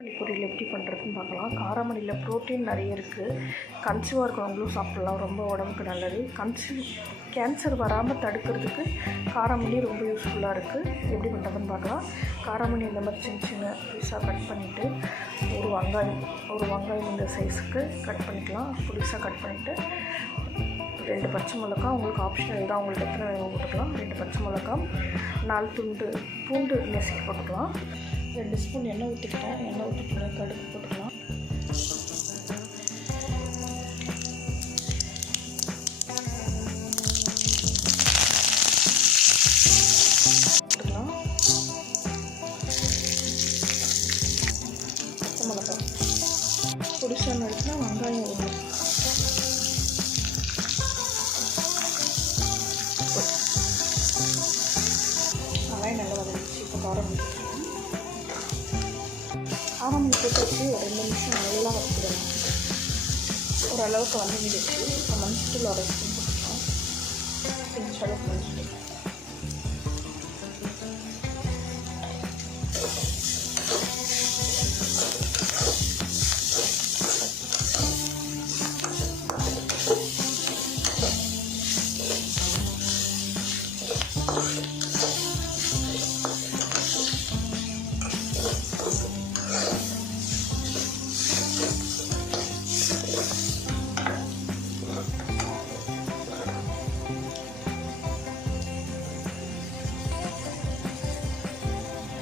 பொரியல் எப்படி பண்ணுறதுன்னு பார்க்கலாம். காராமணியில் ப்ரோட்டீன் நிறைய இருக்குது. கன்சீவாக இருக்கிறவங்களும் சாப்பிட்லாம், ரொம்ப உடம்புக்கு நல்லது. கேன்சர் வராமல் தடுக்கிறதுக்கு காராமணி ரொம்ப யூஸ்ஃபுல்லாக இருக்குது. எப்படி பண்ணுறதுன்னு பார்க்கலாம். காராமணி இந்த மாதிரி சின்ன சின்ன பீஸாக கட் பண்ணிவிட்டு ஒரு வெங்காயம் இந்த சைஸுக்கு கட் பண்ணிக்கலாம். புதுசாக கட் பண்ணிவிட்டு 2 பச்சை மிளகா, உங்களுக்கு ஆப்ஷனல் தான், உங்களுக்கு எத்தனை வேணும் போட்டுக்கலாம். 2 பச்சை மிளகா, 4 துண்டு பூண்டு நெசுக்கி போட்டுக்கலாம். 2 ஸ்பூன் எண்ணெய் ஊற்றிக்கிட்டேன். எண்ணெய் ஊற்றிட்டு கடுகு போட்டுக்கலாம். பச்சை மிளகா பொடிசாக நறுக்கினா வெங்காயம் வரும். வெங்காயம் நல்லா வதங்கிச்சு. இப்போ காராமணி போட்டு வச்சு ஒரு 2 நிமிஷம் நல்லா வச்சுக்கலாம். ஓரளவுக்கு வதங்கிடுச்சு. இப்போ மஞ்சள் ஒரு ஸ்பூன் போட்டுக்கலாம். கொஞ்சம் அளவுக்கு மஞ்சள்.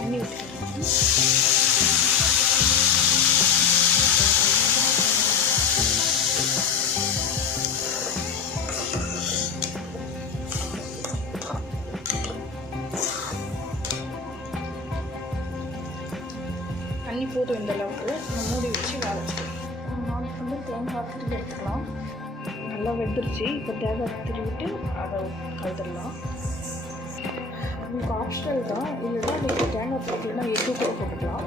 தண்ணி ஊற்றிக்கலாம். தண்ணி போதும் இந்த அளவுக்கு. நம்ம மூடி வச்சு வேக வச்சுக்கலாம். நாளைக்கு தேங்காய் திருவி எடுத்துக்கலாம். நல்லா வெந்துருச்சு. இப்போ தேங்காய் திருவிட்டு அதை கலந்துடலாம். உங்களுக்கு ஆப்ஷனல் தான். இல்லைன்னா நீங்கள் தேங்காய் போட்டுக்கலாம், எக்கு கூட போட்டுக்கலாம்.